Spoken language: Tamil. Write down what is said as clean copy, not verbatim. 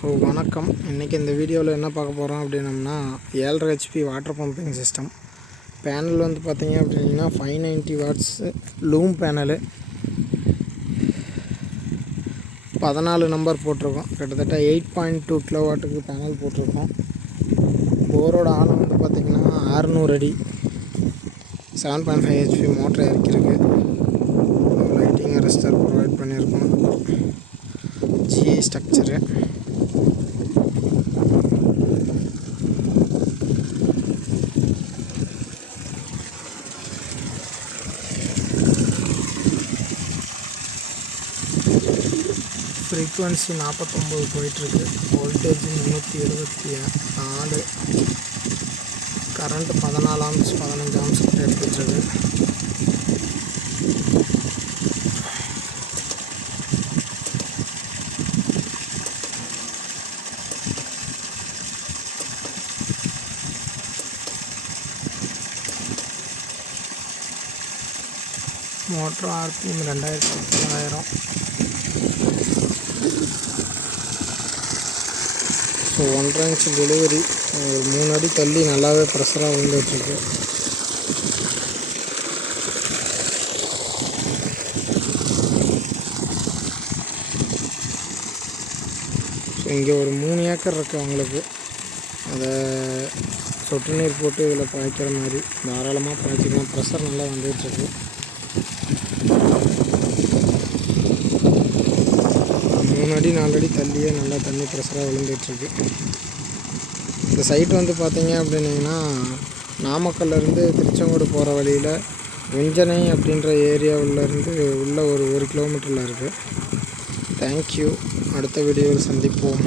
ஸோ வணக்கம். இன்றைக்கி இந்த வீடியோவில் என்ன பார்க்க போகிறோம் அப்படின்னம்னா 7.5 HP water pumping system. Panel வந்து பார்த்திங்க அப்படின்னா 590 வாட்ஸ் லூம் பேனலு, 14 நம்பர் போட்டிருக்கோம். கிட்டத்தட்ட 8.2 கிலோவாட்டுக்கு பேனல் போட்டிருக்கோம். போரோட ஆழம் வந்து பார்த்திங்கன்னா 600 அடி. 7.5 HP மோட்டர் இறக்கிருக்கு. லைட்டிங் அரெஸ்டர் ப்ரொவைட் பண்ணியிருக்கோம். GI structure. ஃப்ரீக்வன்சி 49 போயிட்டுருக்கு. வோல்டேஜ் 374. கரண்ட் 14 ஆம்ஸ் 15 ஆம்ஸ் கிட்ட எடுத்துகிட்ருக்கு. Motor RPM 2900. So 1.5 inch delivery. 3 அடி தள்ளி நல்லாவே ப்ரெஷராக விழுந்துட்டுருக்கு. ஸோ இங்கே ஒரு 3 ஏக்கர் இருக்குது அவங்களுக்கு. அதை சொட்டு நீர் போட்டு இதில் பாய்க்கிற மாதிரி தாராளமாக பாய்ச்சிக்கலாம். ப்ரெஷர் நல்லா வந்துட்டுருக்கு. 3 அடி 4 அடி தள்ளியே நல்லா தண்ணி ப்ரெஷராக விழுந்துட்டுருக்கு. இந்த சைட் வந்து பார்த்திங்க அப்படின்னிங்கன்னா நாமக்கல்லேருந்து திருச்செங்கோடு போகிற வழியில் வெஞ்சனை அப்படின்ற ஏரியாவிலேருந்து உள்ள ஒரு 1 கிலோமீட்டரில் இருக்குது. தேங்க்யூ. அடுத்த வீடியோவில் சந்திப்போம்.